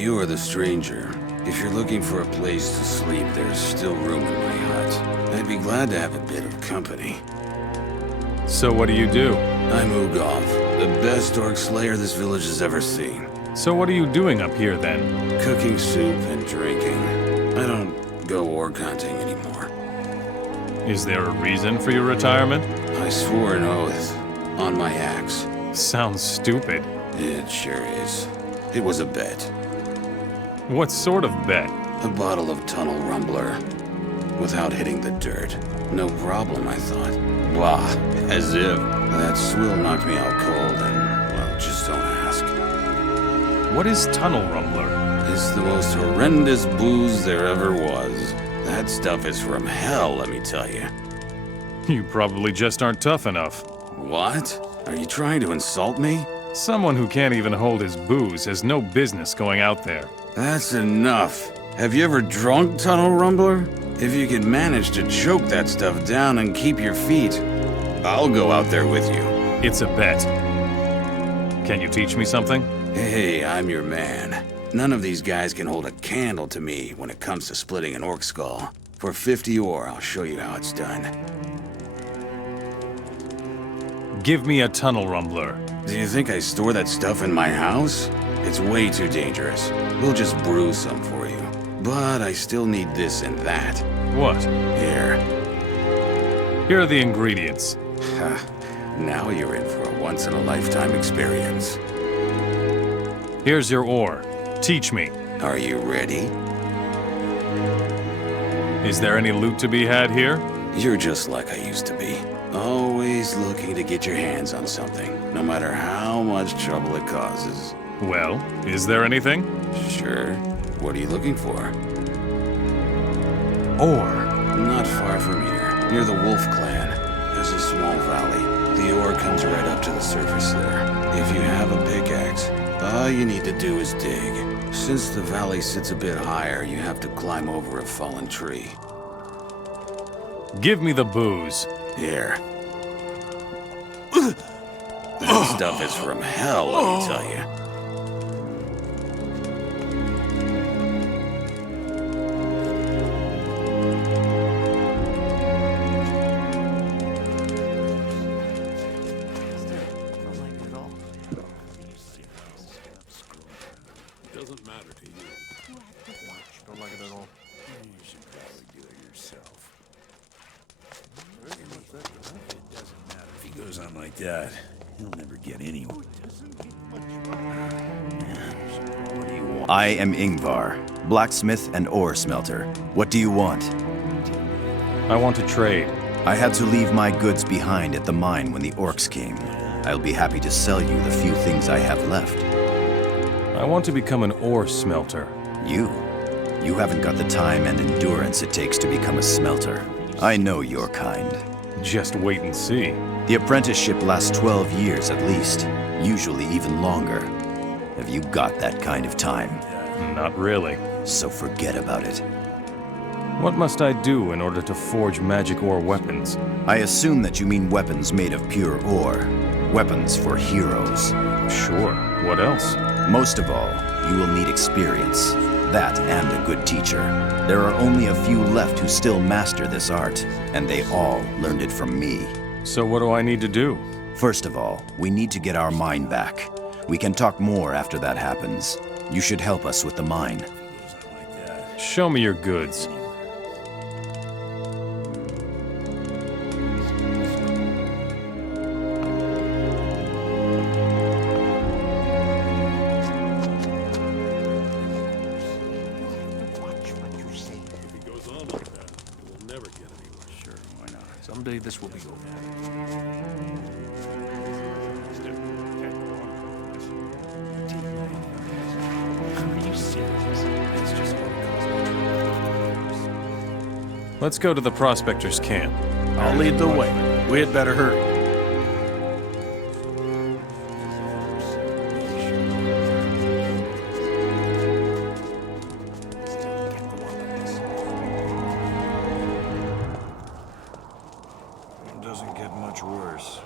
You are the stranger. If you're looking for a place to sleep, there's still room in my hut. I'd be glad to have a bit of company. So what do you do? I'm Ugov, the best orc slayer this village has ever seen. So what are you doing up here then? Cooking soup and drinking. I don't go orc hunting anymore. Is there a reason for your retirement? I swore an oath on my axe. Sounds stupid. It sure is. It was a bet. What sort of bet? A bottle of Tunnel Rumbler. Without hitting the dirt. No problem, I thought. Blah, as if. That swill knocked me out cold and, well, just don't ask. What is Tunnel Rumbler? It's the most horrendous booze there ever was. That stuff is from hell, let me tell you. You probably just aren't tough enough. What? Are you trying to insult me? Someone who can't even hold his booze has no business going out there. That's enough. Have you ever drunk Tunnel Rumbler? If you can manage to choke that stuff down and keep your feet, I'll go out there with you. It's a bet. Can you teach me something? Hey, I'm your man. None of these guys can hold a candle to me when it comes to splitting an orc skull. For 50 ore, I'll show you how it's done. Give me a Tunnel Rumbler. Do you think I store that stuff in my house? It's way too dangerous. We'll just brew some for you. But I still need this and that. What? Here. Here are the ingredients. Now you're in for a once-in-a-lifetime experience. Here's your ore. Teach me. Are you ready? Is there any loot to be had here? You're just like I used to be. Always looking to get your hands on something, no matter how much trouble it causes. Well, is there anything? Sure. What are you looking for? Ore. Not far from here, near the Wolf Clan. There's a small valley. The ore comes right up to the surface there. If you have a pickaxe, all you need to do is dig. Since the valley sits a bit higher, you have to climb over a fallen tree. Give me the booze. Here. That stuff is from hell, let me tell you. Doesn't matter to you. Don't like it at all. You should probably do it yourself. It doesn't matter if he goes on like that. He'll never get anywhere. What do you want? I am Ingvar, blacksmith and ore smelter. What do you want? I want to trade. I had to leave my goods behind at the mine when the orcs came. I'll be happy to sell you the few things I have left. I want to become an ore smelter. You haven't got the time and endurance it takes to become a smelter. I know your kind. Just wait and see. The apprenticeship lasts 12 years at least, usually even longer. Have you got that kind of time? Not really. So forget about it. What must I do in order to forge magic ore weapons? I assume that you mean weapons made of pure ore. Weapons for heroes. Sure. What else? Most of all, you will need experience. That and a good teacher. There are only a few left who still master this art, and they all learned it from me. So what do I need to do? First of all, we need to get our mine back. We can talk more after that happens. You should help us with the mine. Show me your goods. Someday this will be over. Are you serious? It's just Let's go to the prospector's camp. I'll lead the way. We had better hurry. Doesn't get much worse.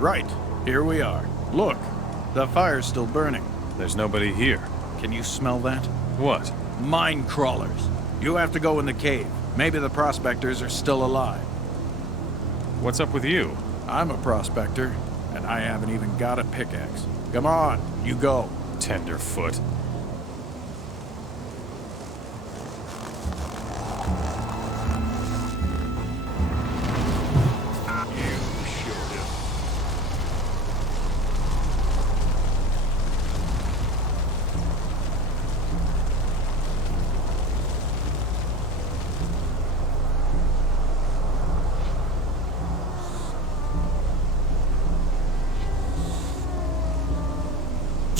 Right. Here we are. Look, the fire's still burning. There's nobody here. Can you smell that? What? Mine crawlers. You have to go in the cave. Maybe the prospectors are still alive. What's up with you? I'm a prospector, and I haven't even got a pickaxe. Come on, you go. Tenderfoot.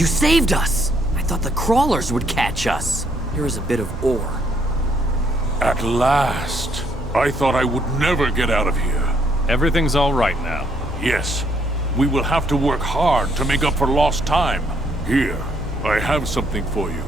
You saved us! I thought the crawlers would catch us. Here is a bit of ore. At last. I thought I would never get out of here. Everything's all right now. Yes. We will have to work hard to make up for lost time. Here, I have something for you.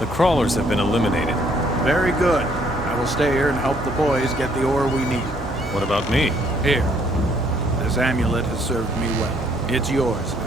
The crawlers have been eliminated. Very good. I will stay here and help the boys get the ore we need. What about me? Here. This amulet has served me well. It's yours now.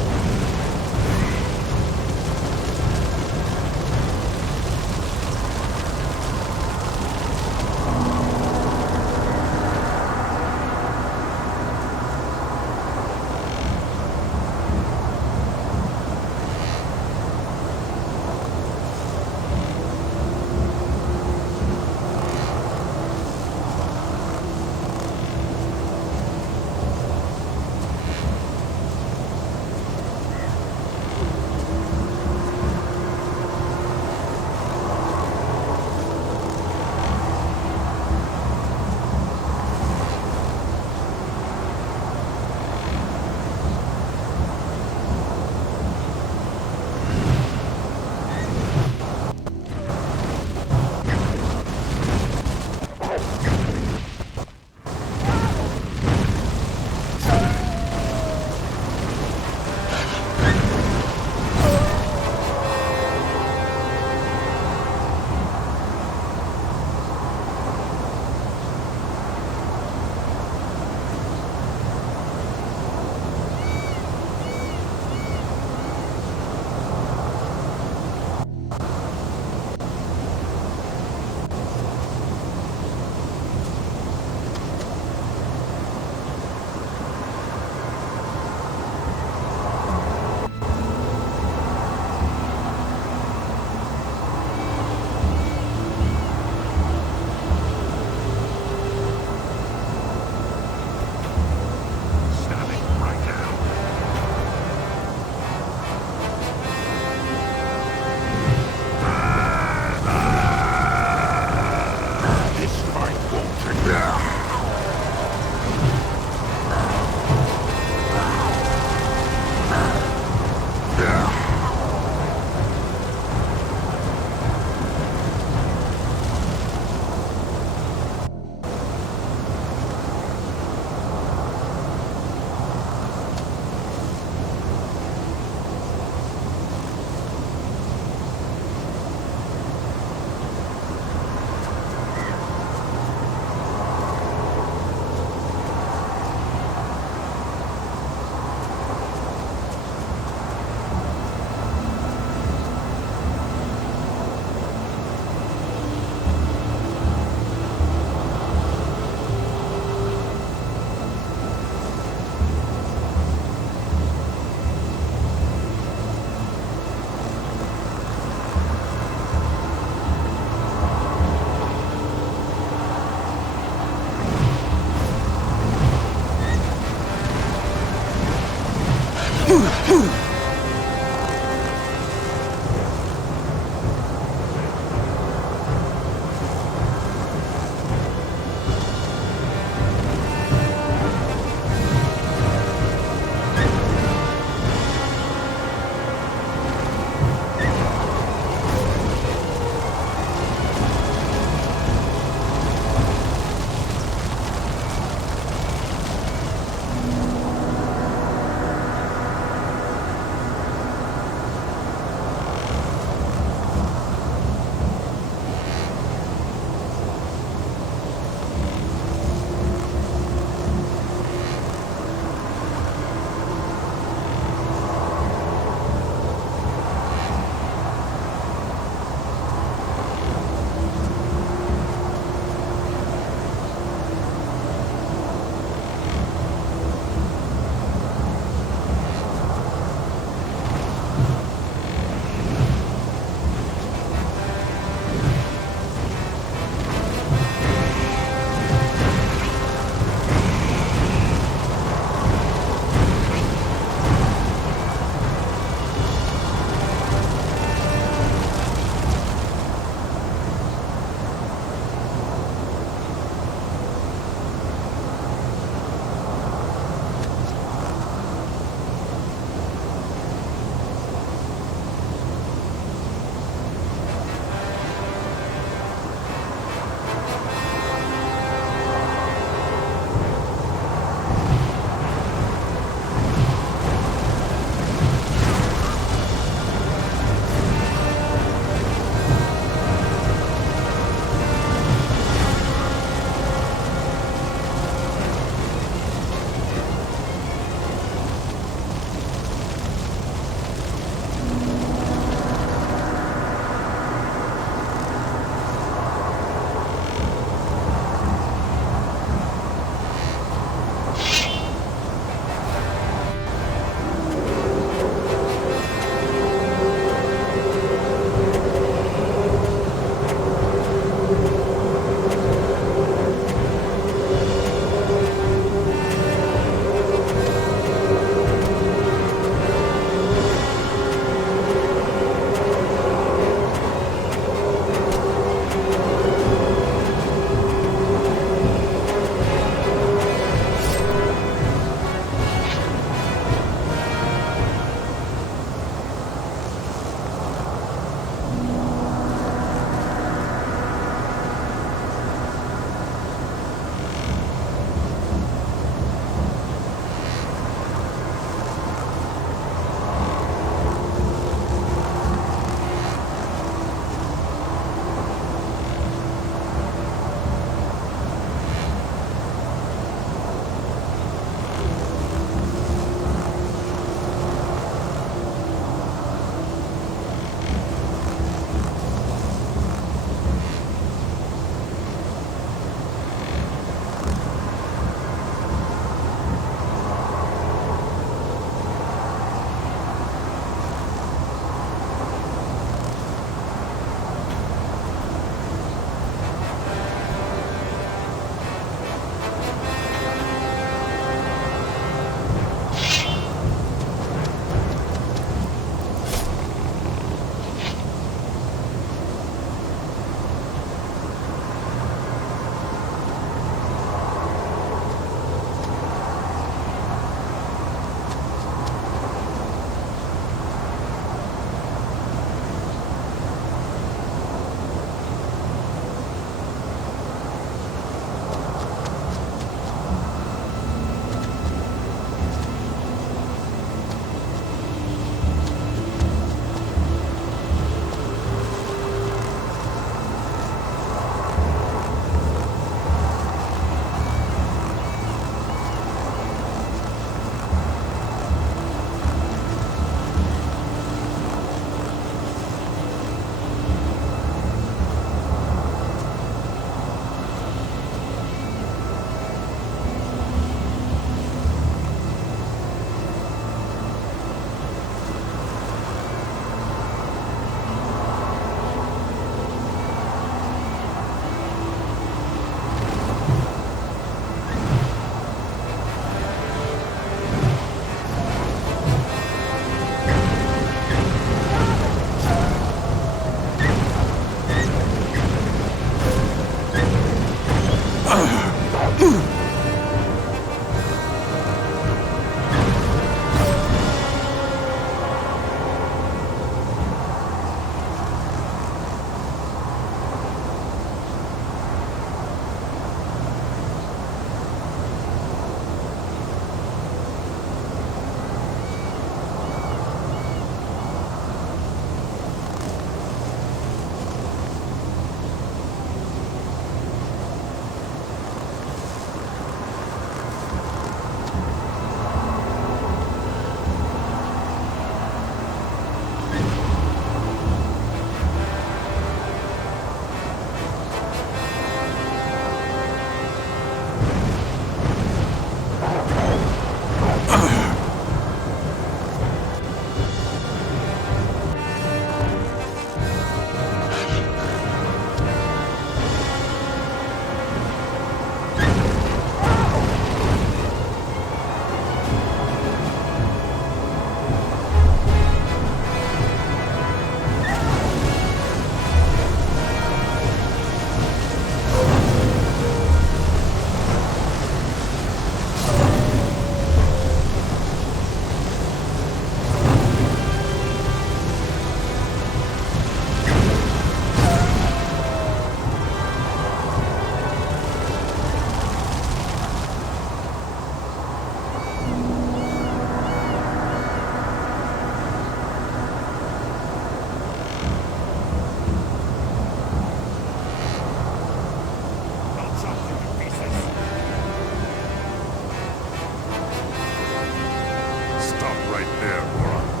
Stop right there, moron.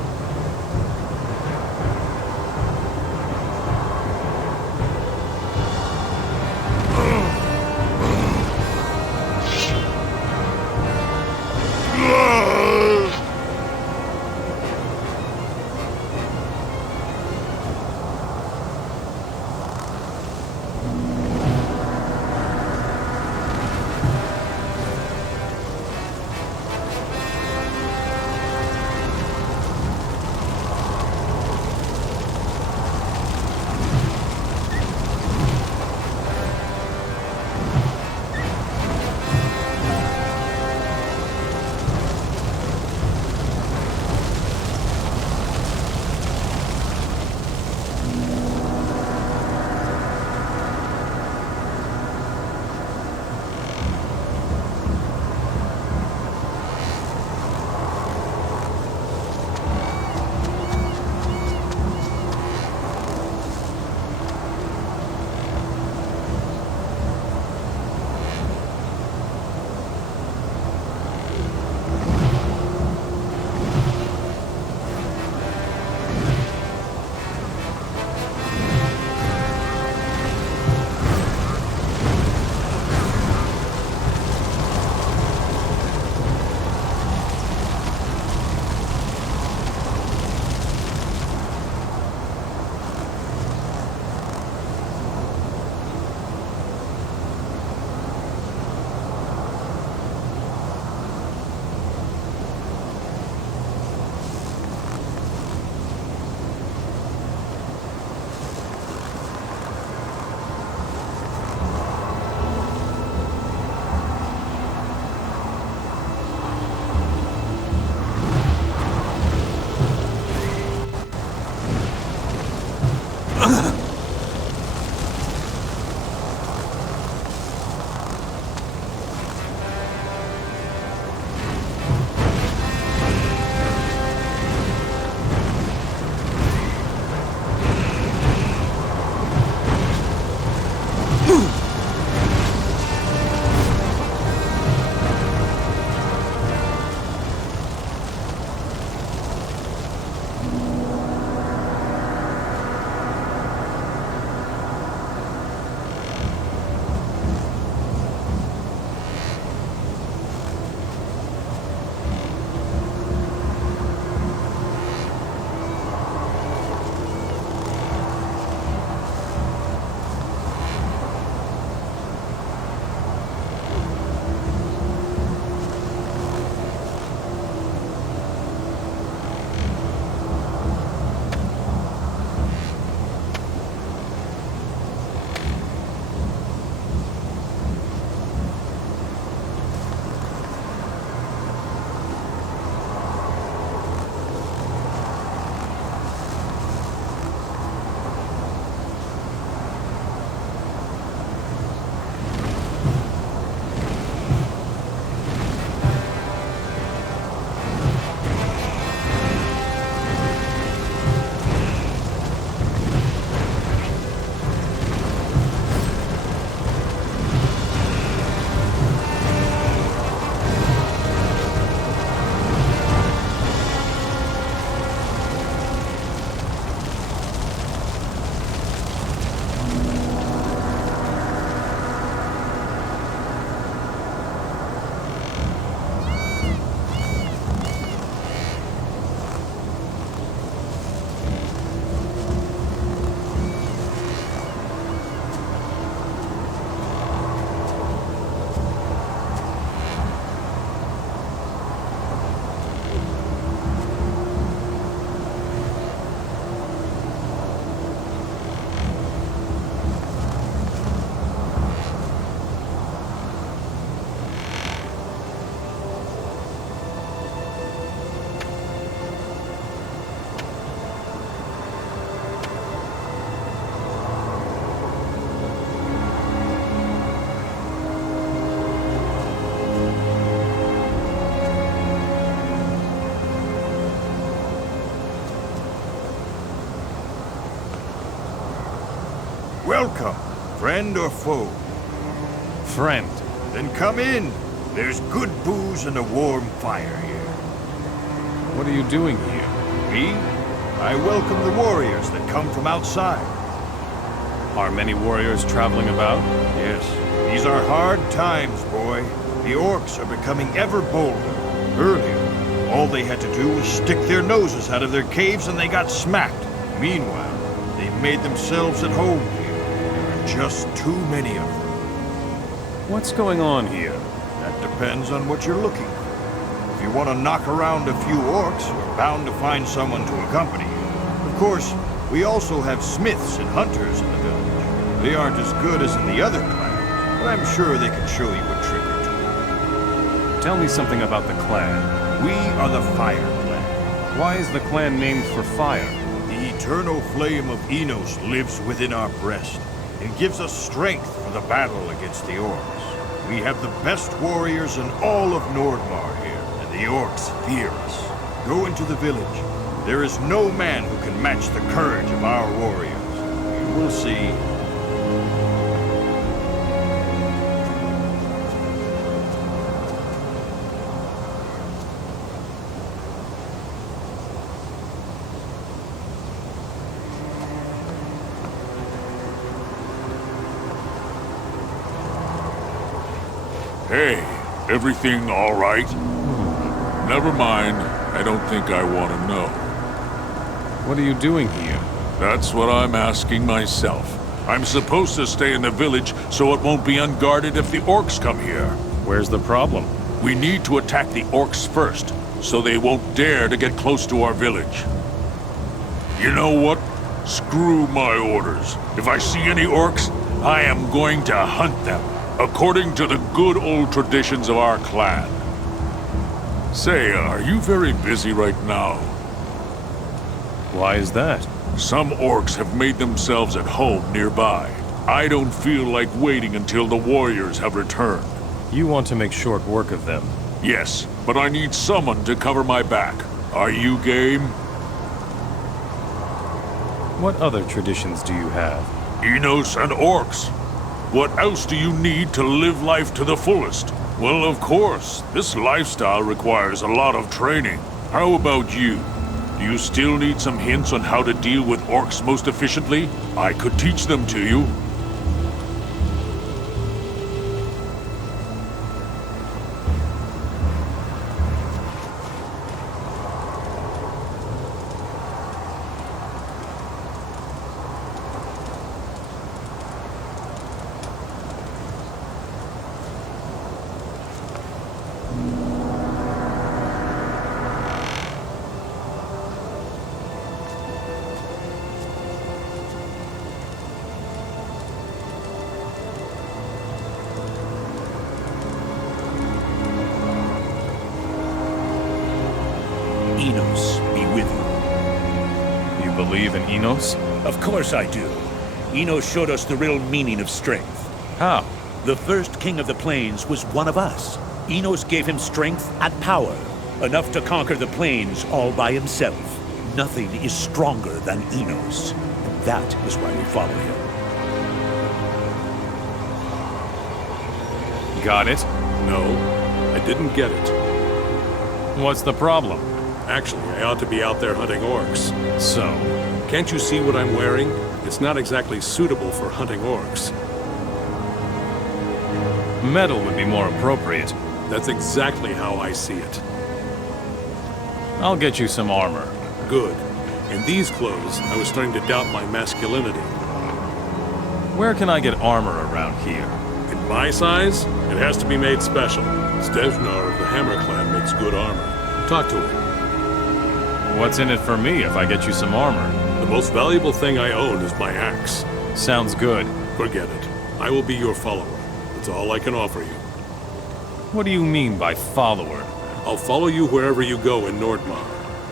Welcome, friend or foe. Friend. Then come in. There's good booze and a warm fire here. What are you doing here? Me? I welcome the warriors that come from outside. Are many warriors traveling about? Yes, these are hard times, boy. The orcs are becoming ever bolder. Earlier, all they had to do was stick their noses out of their caves and they got smacked. Meanwhile, they made themselves at home here. There are just too many of them. What's going on here? That depends on what you're looking for. If you want to knock around a few orcs, you're bound to find someone to accompany you. Of course, we also have smiths and hunters in the village. They aren't as good as in the other clans, but I'm sure they can show you a trick or two. Tell me something about the clan. We are the Fire Clan. Why is the clan named for fire? The eternal flame of Enos lives within our breast and gives us strength for the battle against the orcs. We have the best warriors in all of Nordmar here, and the orcs fear us. Go into the village. There is no man who can match the courage of our warriors. You will see. Hey, everything all right? Never mind. I don't think I want to know. What are you doing here? That's what I'm asking myself. I'm supposed to stay in the village so it won't be unguarded if the orcs come here. Where's the problem? We need to attack the orcs first, so they won't dare to get close to our village. You know what? Screw my orders. If I see any orcs, I am going to hunt them, according to the good old traditions of our clan. Say, are you very busy right now? Why is that? Some orcs have made themselves at home nearby. I don't feel like waiting until the warriors have returned. You want to make short work of them. Yes, but I need someone to cover my back. Are you game? What other traditions do you have? Enos and orcs. What else do you need to live life to the fullest? Well, of course, this lifestyle requires a lot of training. How about you? Do you still need some hints on how to deal with orcs most efficiently? I could teach them to you. Enos be with you. You believe in Enos? Of course I do. Enos showed us the real meaning of strength. How? The first king of the plains was one of us. Enos gave him strength and power, enough to conquer the plains all by himself. Nothing is stronger than Enos. And that is why we follow him. Got it? No, I didn't get it. What's the problem? Actually, I ought to be out there hunting orcs. So? Can't you see what I'm wearing? It's not exactly suitable for hunting orcs. Metal would be more appropriate. That's exactly how I see it. I'll get you some armor. Good. In these clothes, I was starting to doubt my masculinity. Where can I get armor around here? In my size, it has to be made special. Stevnar of the Hammer Clan makes good armor. Talk to him. What's in it for me if I get you some armor? The most valuable thing I own is my axe. Sounds good. Forget it. I will be your follower. That's all I can offer you. What do you mean by follower? I'll follow you wherever you go in Nordmar.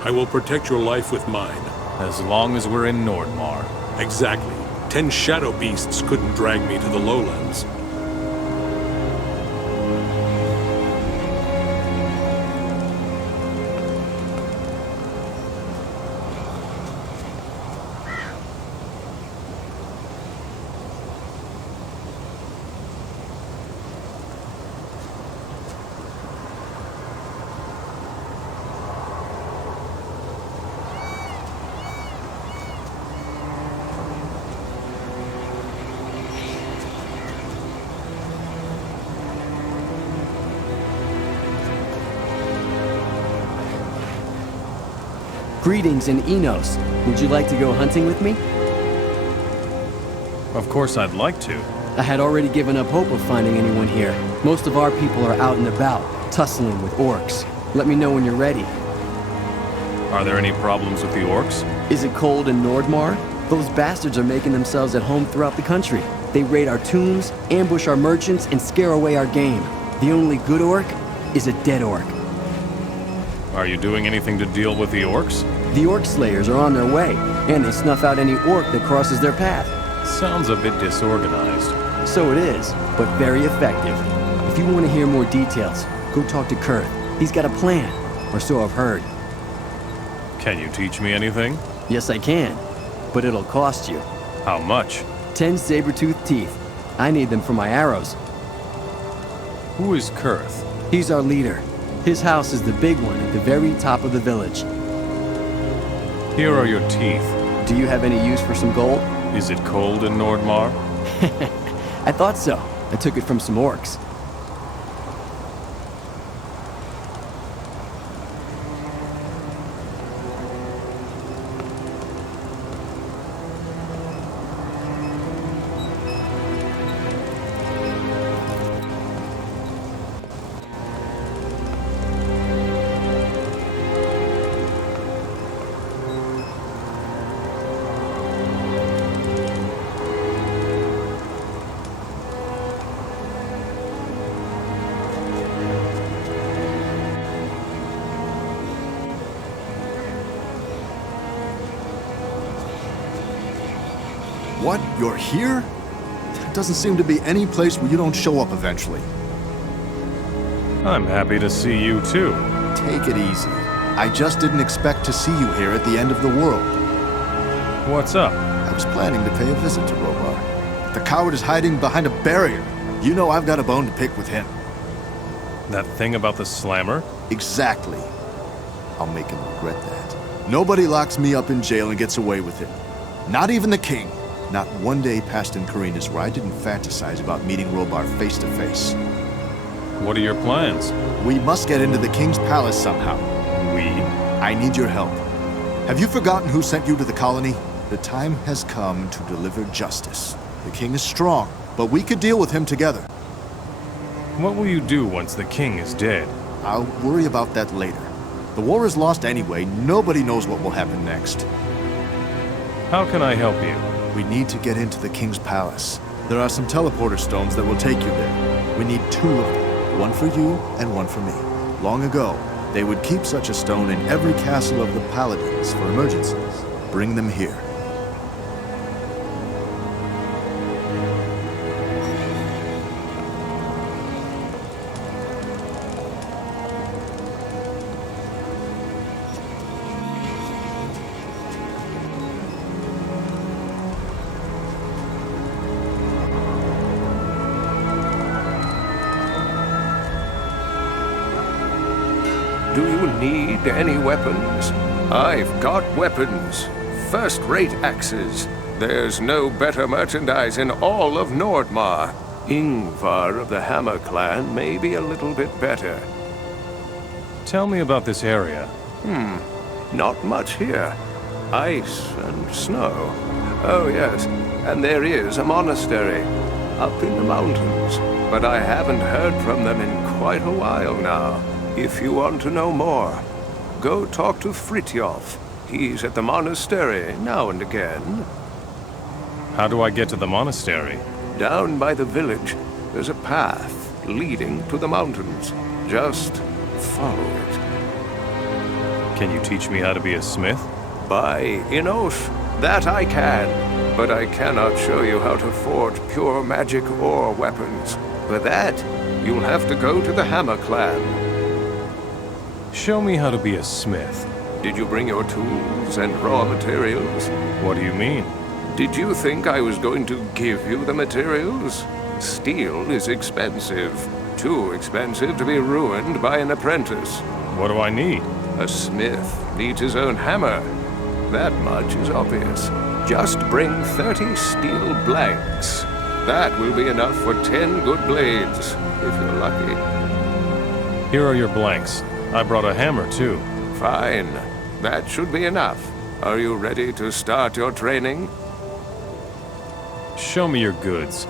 I will protect your life with mine. As long as we're in Nordmar. Exactly. 10 shadow beasts couldn't drag me to the lowlands. Greetings in Enos. Would you like to go hunting with me? Of course I'd like to. I had already given up hope of finding anyone here. Most of our people are out and about, tussling with orcs. Let me know when you're ready. Are there any problems with the orcs? Is it cold in Nordmar? Those bastards are making themselves at home throughout the country. They raid our tombs, ambush our merchants, and scare away our game. The only good orc is a dead orc. Are you doing anything to deal with the orcs? The orc slayers are on their way, and they snuff out any orc that crosses their path. Sounds a bit disorganized. So it is, but very effective. If you want to hear more details, go talk to Kurth. He's got a plan, or so I've heard. Can you teach me anything? Yes, I can, but it'll cost you. How much? 10 saber-toothed teeth. I need them for my arrows. Who is Kurth? He's our leader. His house is the big one at the very top of the village. Here are your teeth. Do you have any use for some gold? Is it cold in Nordmar? I thought so. I took it from some orcs. What? You're here? There doesn't seem to be any place where you don't show up eventually. I'm happy to see you too. Take it easy. I just didn't expect to see you here at the end of the world. What's up? I was planning to pay a visit to Robar. The coward is hiding behind a barrier. You know I've got a bone to pick with him. That thing about the slammer? Exactly. I'll make him regret that. Nobody locks me up in jail and gets away with it. Not even the king. Not one day passed in Carina's where I didn't fantasize about meeting Robar face to face. What are your plans? We must get into the king's palace somehow. We? I need your help. Have you forgotten who sent you to the colony? The time has come to deliver justice. The king is strong, but we could deal with him together. What will you do once the king is dead? I'll worry about that later. The war is lost anyway. Nobody knows what will happen next. How can I help you? We need to get into the king's palace. There are some teleporter stones that will take you there. We need 2 of them, one for you and one for me. Long ago, they would keep such a stone in every castle of the paladins for emergencies. Bring them here. Do you need any weapons? I've got weapons. First-rate axes. There's no better merchandise in all of Nordmar. Ingvar of the Hammer clan may be a little bit better. Tell me about this area. Not much here. Ice and snow. Oh yes, and there is a monastery up in the mountains. But I haven't heard from them in quite a while now. If you want to know more, go talk to Fritjof. He's at the monastery now and again. How do I get to the monastery? Down by the village, there's a path leading to the mountains. Just follow it. Can you teach me how to be a smith? By Inosh, that I can. But I cannot show you how to forge pure magic or weapons. For that, you'll have to go to the Hammer clan. Show me how to be a smith. Did you bring your tools and raw materials? What do you mean? Did you think I was going to give you the materials? Steel is expensive. Too expensive to be ruined by an apprentice. What do I need? A smith needs his own hammer. That much is obvious. Just bring 30 steel blanks. That will be enough for 10 good blades, if you're lucky. Here are your blanks. I brought a hammer, too. Fine. That should be enough. Are you ready to start your training? Show me your goods.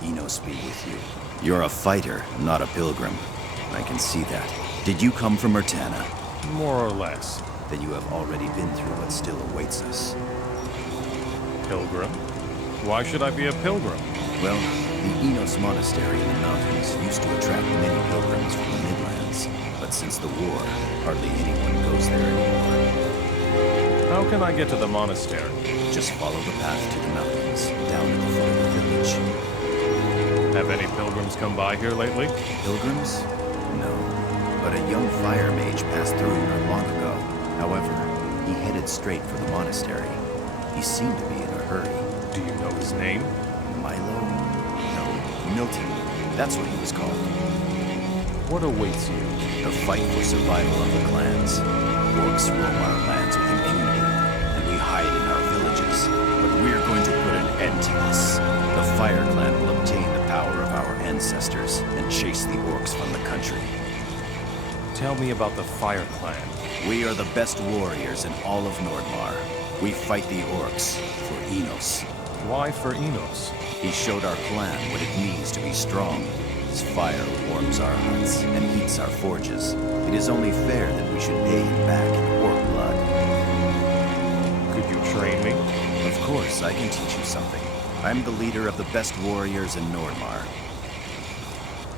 Enos be with you. You're a fighter, not a pilgrim. I can see that. Did you come from Murtana? More or less. Then you have already been through what still awaits us. Pilgrim? Why should I be a pilgrim? Well, the Enos Monastery in the mountains used to attract many pilgrims from the Midlands. But since the war, hardly anyone goes there anymore. How can I get to the monastery? Just follow the path to the mountains, down at the foot of the village. Have any pilgrims come by here lately? Pilgrims? No. But a young fire mage passed through not long ago. However, he headed straight for the monastery. He seemed to be in a hurry. Do you know his name? Milo? No, Milton. That's what he was called. What awaits you? The fight for survival of the clans. Orcs roam our lands with impunity, and we hide in our villages. But we're going to put an end to this. The Fire Clan will obtain the power of our ancestors and chase the orcs from the country. Tell me about the Fire Clan. We are the best warriors in all of Nordmar. We fight the orcs for Enos. Why for Enos? He showed our clan what it means to be strong. His fire warms our huts and heats our forges. It is only fair that we should pay him back in orc blood. Could you train me? Of course, I can teach you something. I'm the leader of the best warriors in Nordmar.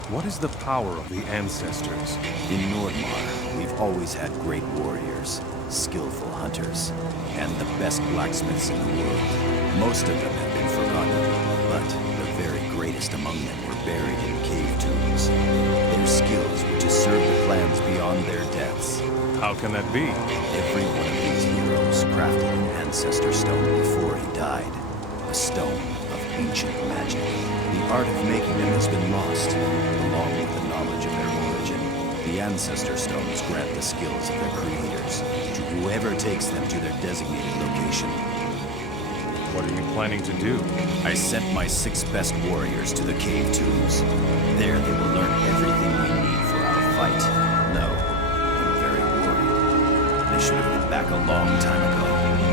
What is the power of the ancestors? In Nordmar, we've always had great warriors, skillful hunters, and the best blacksmiths in the world. Most of them have been forgotten, but the very greatest among them were buried in cave tombs. Their skills were to serve the clans beyond their deaths. How can that be? Every one of these heroes crafted an ancestor stone before he died. A stone of ancient magic. The art of making them has been lost, along with the knowledge of their origin. The ancestor stones grant the skills of their creators to whoever takes them to their designated location. What are you planning to do? I sent my 6 best warriors to the cave tombs. There they will learn everything we need for our fight. No, I'm very worried. They should have been back a long time ago.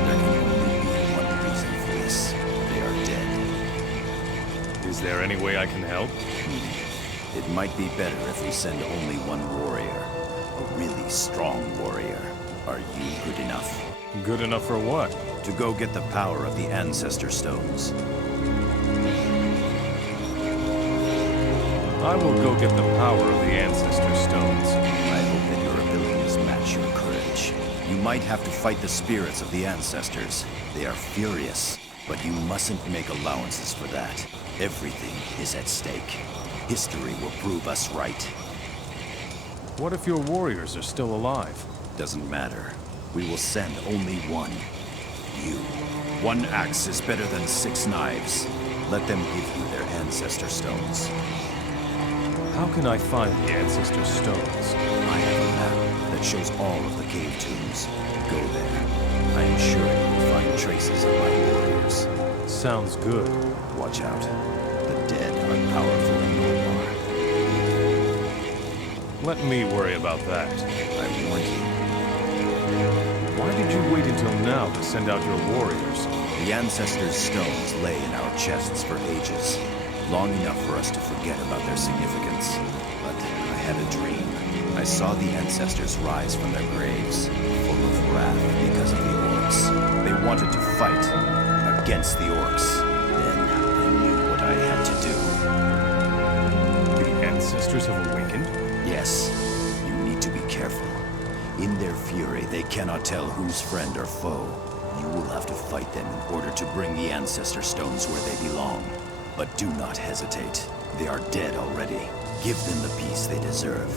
There can only be one reason for this. They are dead. Is there any way I can help? It might be better if we send only one warrior. A really strong warrior. Are you good enough? Good enough for what? To go get the power of the ancestor stones. I will go get the power of the ancestor stones. I hope that your abilities match your courage. You might have to fight the spirits of the ancestors. They are furious, but you mustn't make allowances for that. Everything is at stake. History will prove us right. What if your warriors are still alive? Doesn't matter. We will send only one. You. 1 axe is better than 6 knives. Let them give you their ancestor stones. How can I find the ancestor stones? I have a map that shows all of the cave tombs. Go there. I am sure you will find traces of my warriors. Sounds good. Watch out. The dead are powerful in Nordmar. Let me worry about that. I warned you. Why did you wait until now to send out your warriors? The ancestors' stones lay in our chests for ages. Long enough for us to forget about their significance. But I had a dream. I saw the ancestors rise from their graves, full of wrath because of the orcs. They wanted to fight against the orcs. Then I knew what I had to do. The ancestors have awakened? Yes. You need to be careful. In their fury, they cannot tell who's friend or foe. You will have to fight them in order to bring the ancestor stones where they belong. But do not hesitate. They are dead already. Give them the peace they deserve.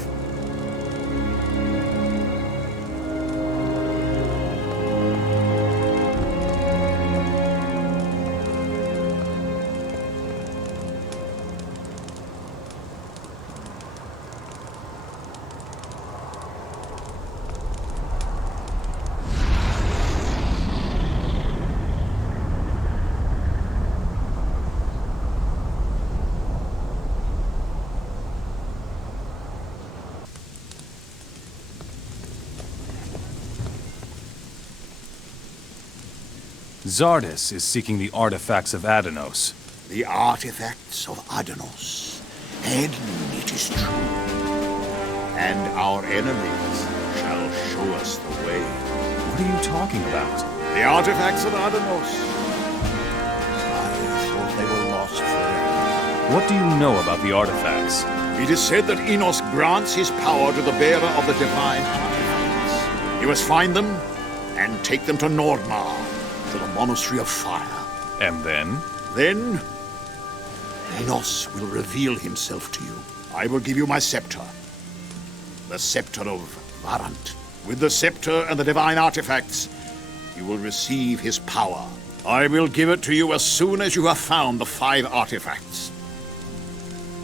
Zardes is seeking the artifacts of Adanos. The artifacts of Adanos. Hidden, it is true. And our enemies shall show us the way. What are you talking about? The artifacts of Adanos. I thought they were lost forever. What do you know about the artifacts? It is said that Enos grants his power to the bearer of the divine artifacts. You must find them and take them to Nordmar, to the Monastery of Fire. And then? Then, Enos will reveal himself to you. I will give you my scepter. The scepter of Varant. With the scepter and the divine artifacts, you will receive his power. I will give it to you as soon as you have found the 5 artifacts.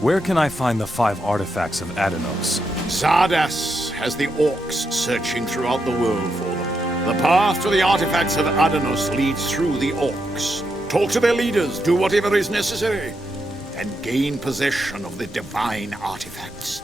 Where can I find the 5 artifacts of Adanos? Zardes has the orcs searching throughout the world for them. The path to the artifacts of Adanos leads through the orcs. Talk to their leaders, do whatever is necessary, and gain possession of the divine artifacts.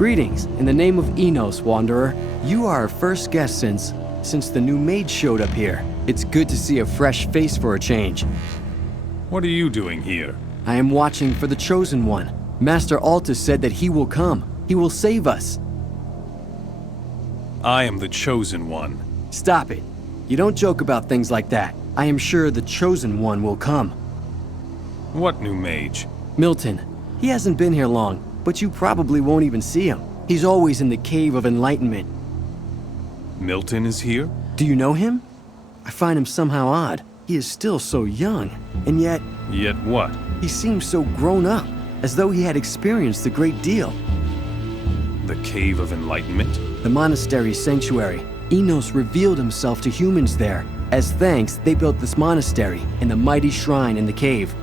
Greetings, in the name of Enos, Wanderer. You are our first guest since the new mage showed up here. It's good to see a fresh face for a change. What are you doing here? I am watching for the Chosen One. Master Altus said that he will come. He will save us. I am the Chosen One. Stop it. You don't joke about things like that. I am sure the Chosen One will come. What new mage? Milton. He hasn't been here long, but you probably won't even see him. He's always in the Cave of Enlightenment. Milton is here? Do you know him? I find him somehow odd. He is still so young, and yet... Yet what? He seems so grown up, as though he had experienced a great deal. The Cave of Enlightenment? The monastery sanctuary. Enos revealed himself to humans there. As thanks, they built this monastery and the mighty shrine in the cave.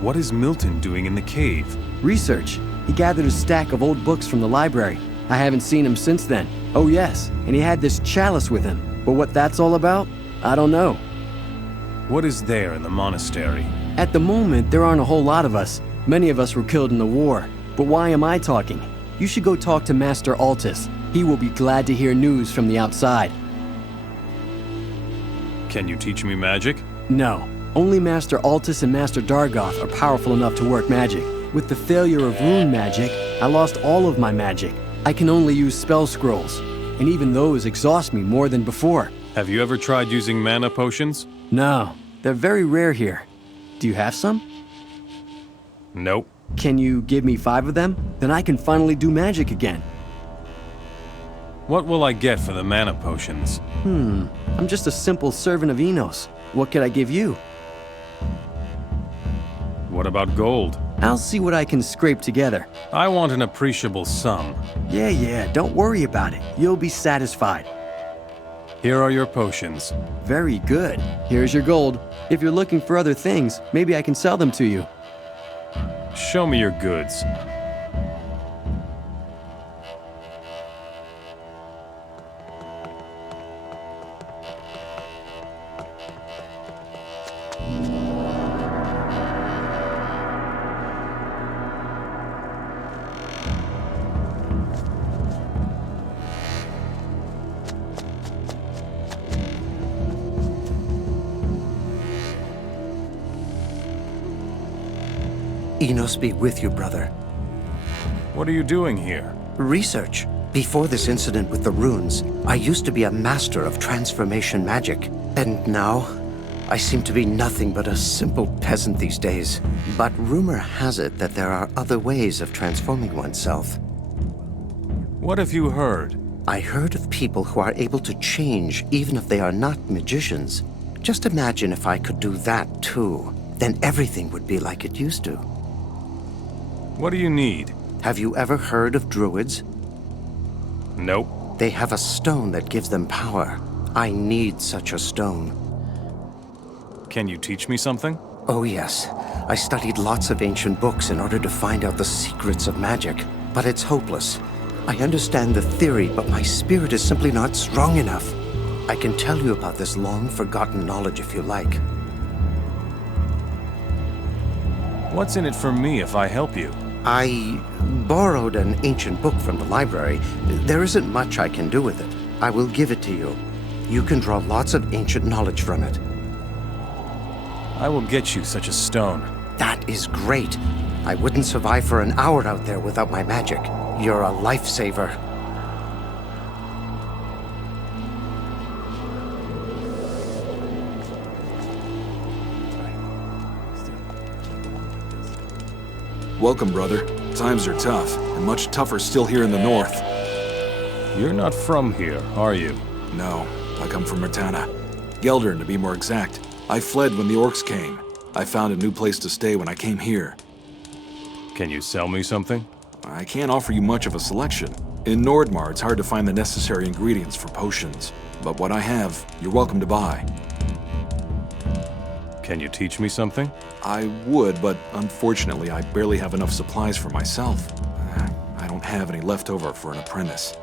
What is Milton doing in the cave? Research. He gathered a stack of old books from the library. I haven't seen him since then. Oh yes, and he had this chalice with him. But what that's all about, I don't know. What is there in the monastery? At the moment, there aren't a whole lot of us. Many of us were killed in the war. But why am I talking? You should go talk to Master Altus. He will be glad to hear news from the outside. Can you teach me magic? No. Only Master Altus and Master Dargoth are powerful enough to work magic. With the failure of rune magic, I lost all of my magic. I can only use spell scrolls, and even those exhaust me more than before. Have you ever tried using mana potions? No. They're very rare here. Do you have some? Nope. Can you give me 5 of them? Then I can finally do magic again. What will I get for the mana potions? I'm just a simple servant of Enos. What could I give you? What about gold? I'll see what I can scrape together. I want an appreciable sum. Yeah, don't worry about it. You'll be satisfied. Here are your potions. Very good. Here's your gold. If you're looking for other things, maybe I can sell them to you. Show me your goods. Enos be with you, brother. What are you doing here? Research. Before this incident with the runes, I used to be a master of transformation magic. And now, I seem to be nothing but a simple peasant these days. But rumor has it that there are other ways of transforming oneself. What have you heard? I heard of people who are able to change even if they are not magicians. Just imagine if I could do that too. Then everything would be like it used to. What do you need? Have you ever heard of druids? Nope. They have a stone that gives them power. I need such a stone. Can you teach me something? Oh yes. I studied lots of ancient books in order to find out the secrets of magic. But it's hopeless. I understand the theory, but my spirit is simply not strong enough. I can tell you about this long-forgotten knowledge if you like. What's in it for me if I help you? I borrowed an ancient book from the library. There isn't much I can do with it. I will give it to you. You can draw lots of ancient knowledge from it. I will get you such a stone. That is great. I wouldn't survive for an hour out there without my magic. You're a lifesaver. Welcome, brother. Times are tough, and much tougher still here in the north. You're not from here, are you? No, I come from Mertana. Geldern, to be more exact. I fled when the orcs came. I found a new place to stay when I came here. Can you sell me something? I can't offer you much of a selection. In Nordmar, it's hard to find the necessary ingredients for potions. But what I have, you're welcome to buy. Can you teach me something? I would, but unfortunately, I barely have enough supplies for myself. I don't have any left over for an apprentice.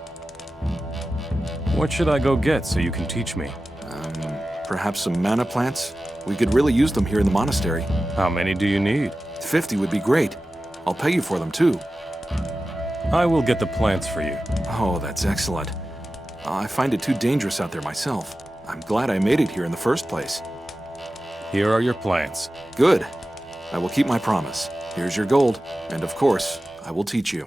What should I go get so you can teach me? Perhaps some mana plants? We could really use them here in the monastery. How many do you need? 50 would be great. I'll pay you for them, too. I will get the plants for you. Oh, that's excellent. I find it too dangerous out there myself. I'm glad I made it here in the first place. Here are your plants. Good. I will keep my promise. Here's your gold, and of course, I will teach you.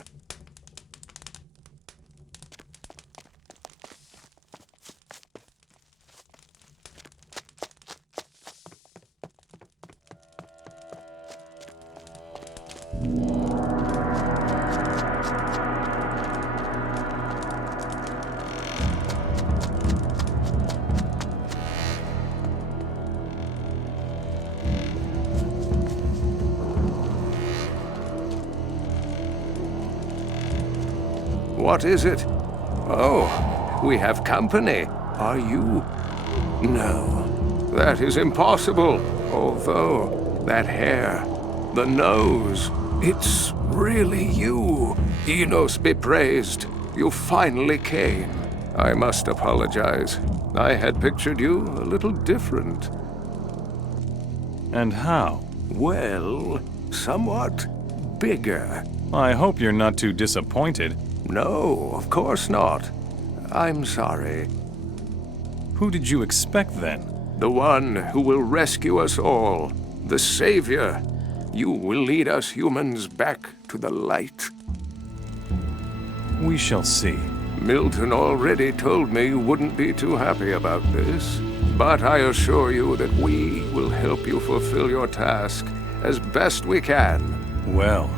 What is it? Oh, we have company. Are you? No, that is impossible. Although, that hair, the nose, it's really you. Enos be praised. You finally came. I must apologize. I had pictured you a little different. And how? Well, somewhat bigger. I hope you're not too disappointed. No, of course not. I'm sorry. Who did you expect then? The one who will rescue us all. The Savior. You will lead us humans back to the light. We shall see. Milton already told me you wouldn't be too happy about this. But I assure you that we will help you fulfill your task as best we can. Well,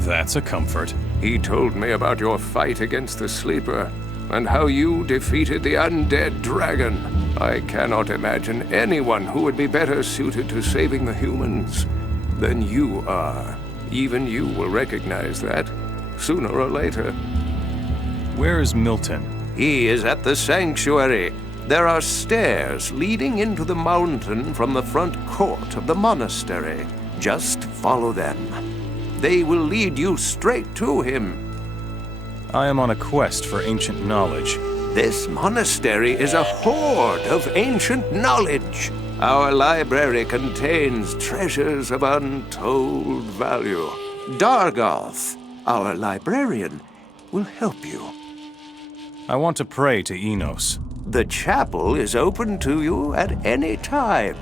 that's a comfort. He told me about your fight against the Sleeper, and how you defeated the undead dragon. I cannot imagine anyone who would be better suited to saving the humans than you are. Even you will recognize that, sooner or later. Where is Milton? He is at the sanctuary. There are stairs leading into the mountain from the front court of the monastery. Just follow them. They will lead you straight to him. I am on a quest for ancient knowledge. This monastery is a hoard of ancient knowledge. Our library contains treasures of untold value. Dargoth, our librarian, will help you. I want to pray to Enos. The chapel is open to you at any time.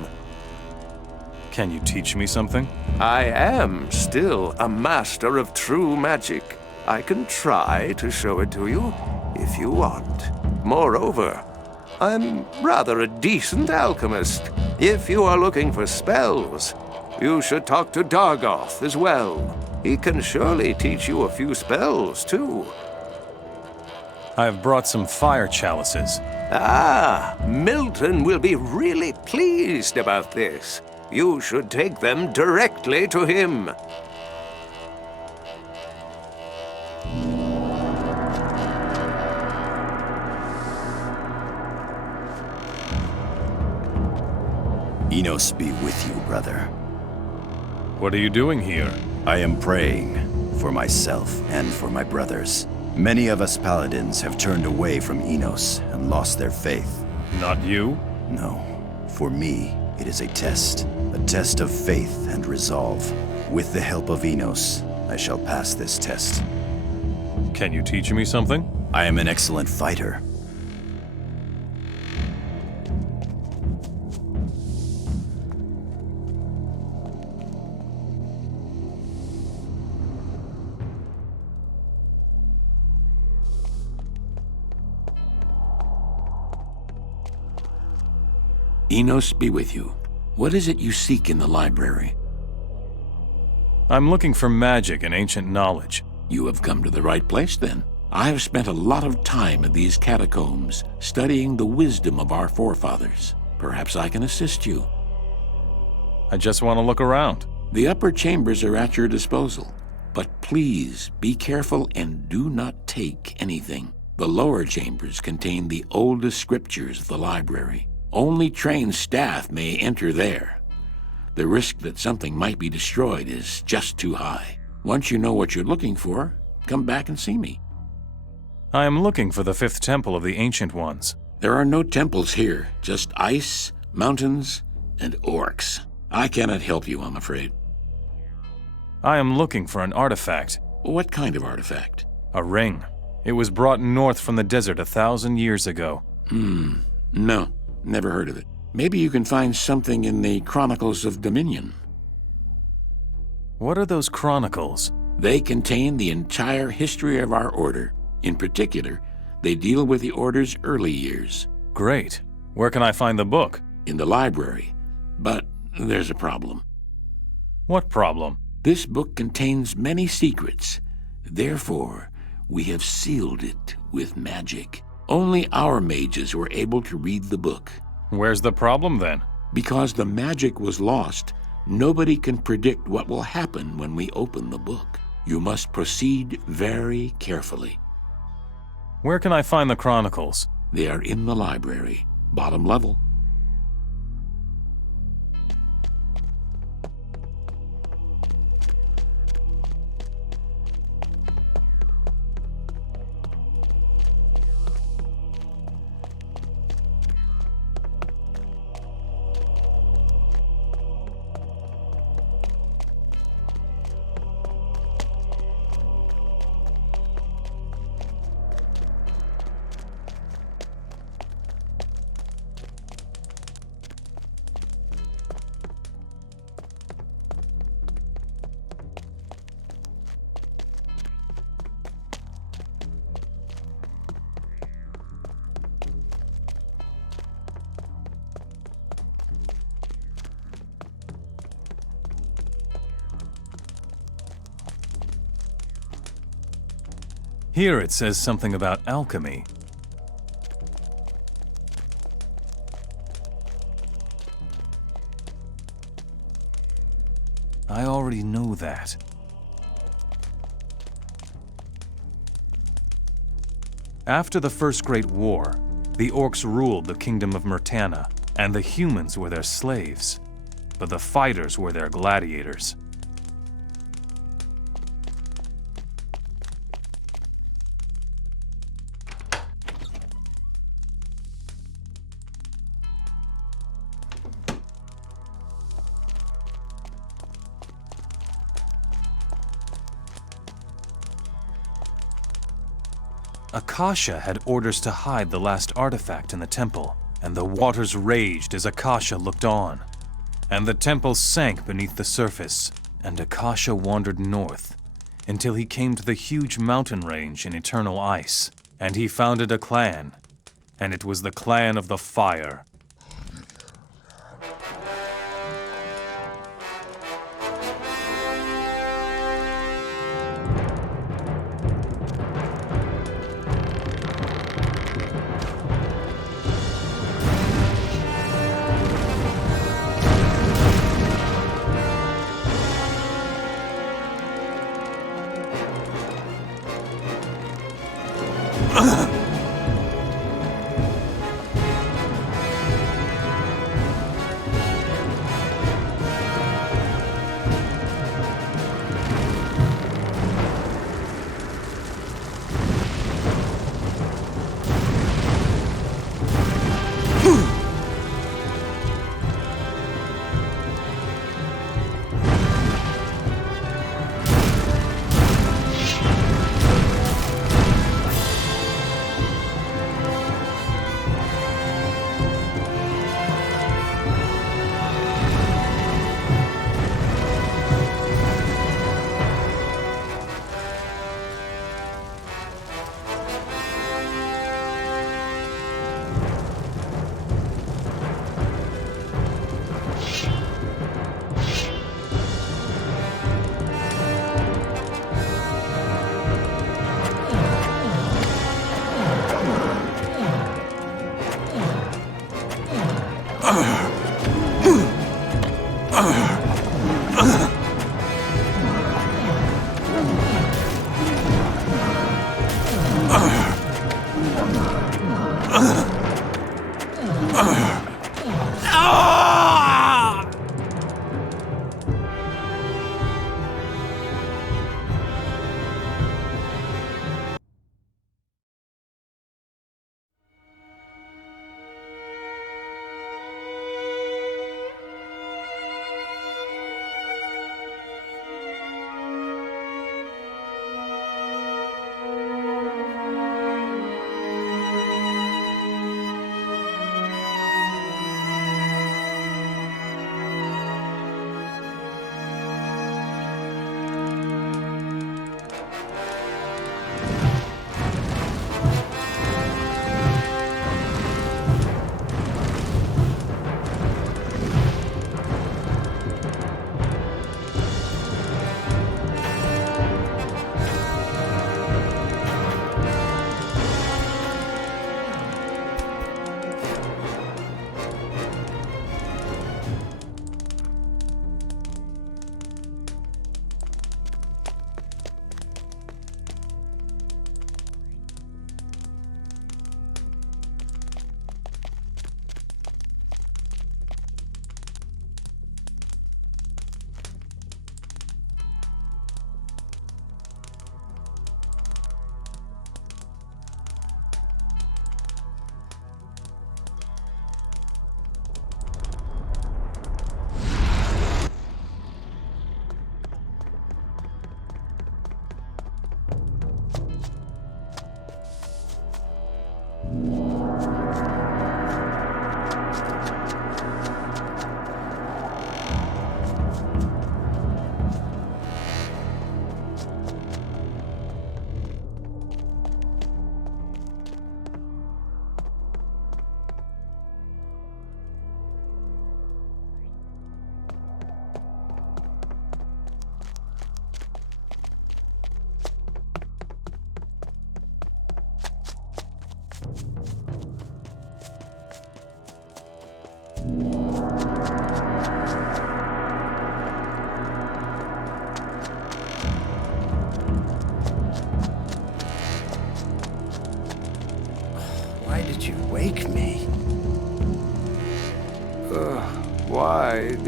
Can you teach me something? I am still a master of true magic. I can try to show it to you if you want. Moreover, I'm rather a decent alchemist. If you are looking for spells, you should talk to Dargoth as well. He can surely teach you a few spells, too. I have brought some fire chalices. Ah, Milton will be really pleased about this. You should take them directly to him. Enos be with you, brother. What are you doing here? I am praying for myself and for my brothers. Many of us paladins have turned away from Enos and lost their faith. Not you? No. For me, it is a test of faith and resolve. With the help of Enos, I shall pass this test. Can you teach me something? I am an excellent fighter. Enos be with you. What is it you seek in the library? I'm looking for magic and ancient knowledge. You have come to the right place, then. I have spent a lot of time in these catacombs, studying the wisdom of our forefathers. Perhaps I can assist you. I just want to look around. The upper chambers are at your disposal. But please, be careful and do not take anything. The lower chambers contain the oldest scriptures of the library. Only trained staff may enter there. The risk that something might be destroyed is just too high. Once you know what you're looking for, come back and see me. I am looking for the fifth temple of the Ancient Ones. There are no temples here, just ice, mountains, and orcs. I cannot help you, I'm afraid. I am looking for an artifact. What kind of artifact? A ring. It was brought north from the desert 1,000 years ago. No, never heard of it. Maybe you can find something in the Chronicles of Dominion. What are those chronicles? They contain the entire history of our order. In particular, they deal with the order's early years. Great. Where can I find the book? In the library. But there's a problem. What problem? This book contains many secrets. Therefore, we have sealed it with magic. Only our mages were able to read the book. Where's the problem then? Because the magic was lost, nobody can predict what will happen when we open the book. You must proceed very carefully. Where can I find the chronicles? They are in the library, bottom level. Here it says something about alchemy. I already know that. After the First Great War, the orcs ruled the kingdom of Murtana, and the humans were their slaves, but the fighters were their gladiators. Akasha had orders to hide the last artifact in the temple, and the waters raged as Akasha looked on. And the temple sank beneath the surface, and Akasha wandered north, until he came to the huge mountain range in eternal ice, and he founded a clan, and it was the Clan of the Fire.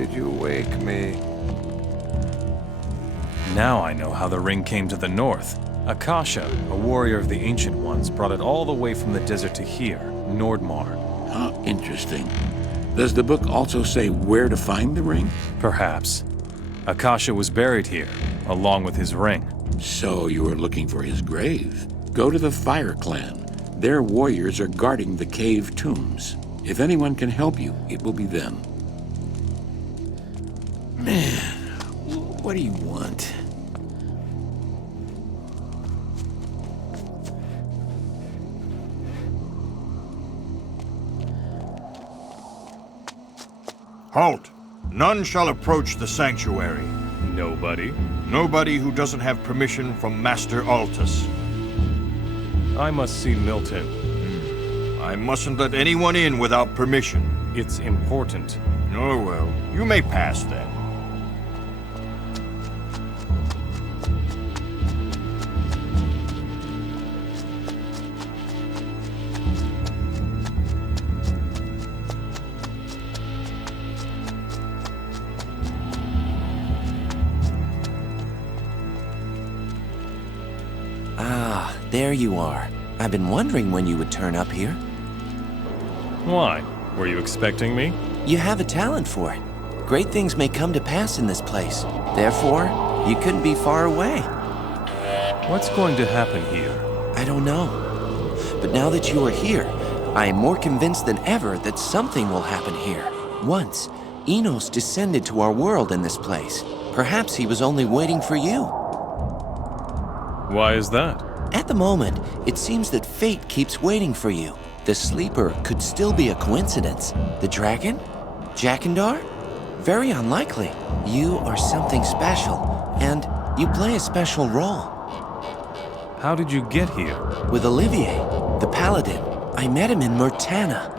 did you wake me? Now I know how the ring came to the north. Akasha, a warrior of the Ancient Ones, brought it all the way from the desert to here, Nordmar. How interesting. Does the book also say where to find the ring? Perhaps. Akasha was buried here, along with his ring. So you are looking for his grave. Go to the Fire Clan. Their warriors are guarding the cave tombs. If anyone can help you, it will be them. Man, what do you want? Halt! None shall approach the sanctuary. Nobody? Nobody who doesn't have permission from Master Altus. I must see Milton. I mustn't let anyone in without permission. It's important. Oh well, you may pass then. Ah, there you are. I've been wondering when you would turn up here. Why? Were you expecting me? You have a talent for it. Great things may come to pass in this place. Therefore, you couldn't be far away. What's going to happen here? I don't know. But now that you are here, I am more convinced than ever that something will happen here. Once, Enos descended to our world in this place. Perhaps he was only waiting for you. Why is that? At the moment, it seems that fate keeps waiting for you. The sleeper could still be a coincidence. The dragon? Jakandar? Very unlikely. You are something special, and you play a special role. How did you get here? With Olivier, the paladin. I met him in Murtana.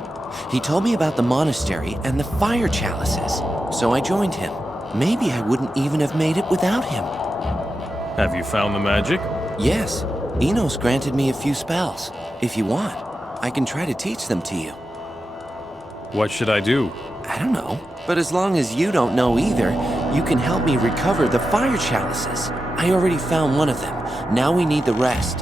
He told me about the monastery and the fire chalices, so I joined him. Maybe I wouldn't even have made it without him. Have you found the magic? Yes. Enos granted me a few spells. If you want, I can try to teach them to you. What should I do? I don't know. But as long as you don't know either, you can help me recover the fire chalices. I already found one of them. Now we need the rest.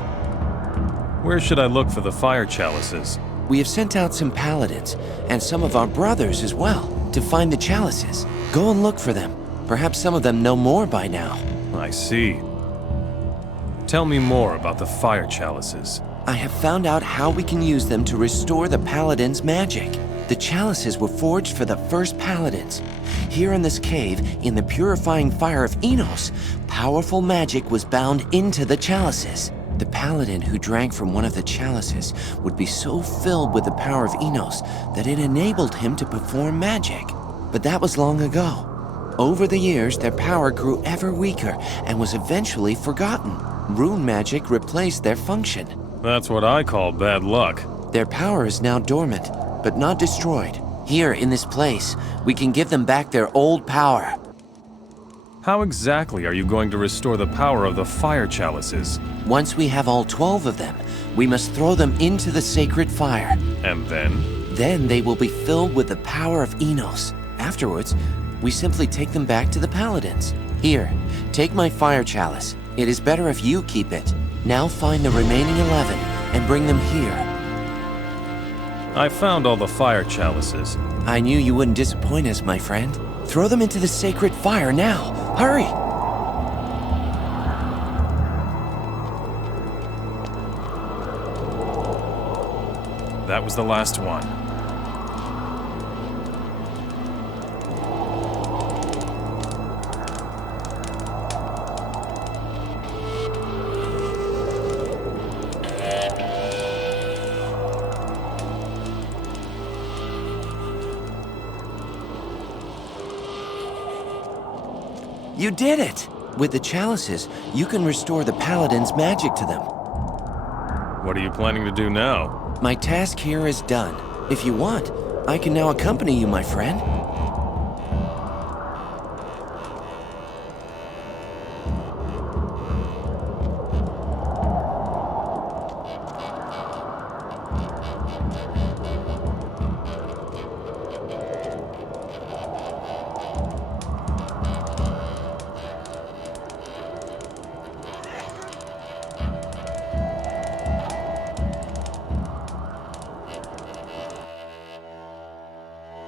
Where should I look for the fire chalices? We have sent out some paladins, and some of our brothers as well, to find the chalices. Go and look for them. Perhaps some of them know more by now. I see. Tell me more about the fire chalices. I have found out how we can use them to restore the paladin's magic. The chalices were forged for the first paladins. Here in this cave, in the purifying fire of Enos, powerful magic was bound into the chalices. The paladin who drank from one of the chalices would be so filled with the power of Enos that it enabled him to perform magic. But that was long ago. Over the years, their power grew ever weaker and was eventually forgotten. Rune magic replaced their function. That's what I call bad luck. Their power is now dormant, but not destroyed. Here, in this place, we can give them back their old power. How exactly are you going to restore the power of the fire chalices? Once we have all 12 of them, we must throw them into the sacred fire. And then? Then they will be filled with the power of Enos. Afterwards, we simply take them back to the paladins. Here, take my fire chalice. It is better if you keep it. Now find the remaining 11 and bring them here. I found all the fire chalices. I knew you wouldn't disappoint us, my friend. Throw them into the sacred fire now. Hurry! That was the last one. You did it! With the chalices, you can restore the paladin's magic to them. What are you planning to do now? My task here is done. If you want, I can now accompany you, my friend.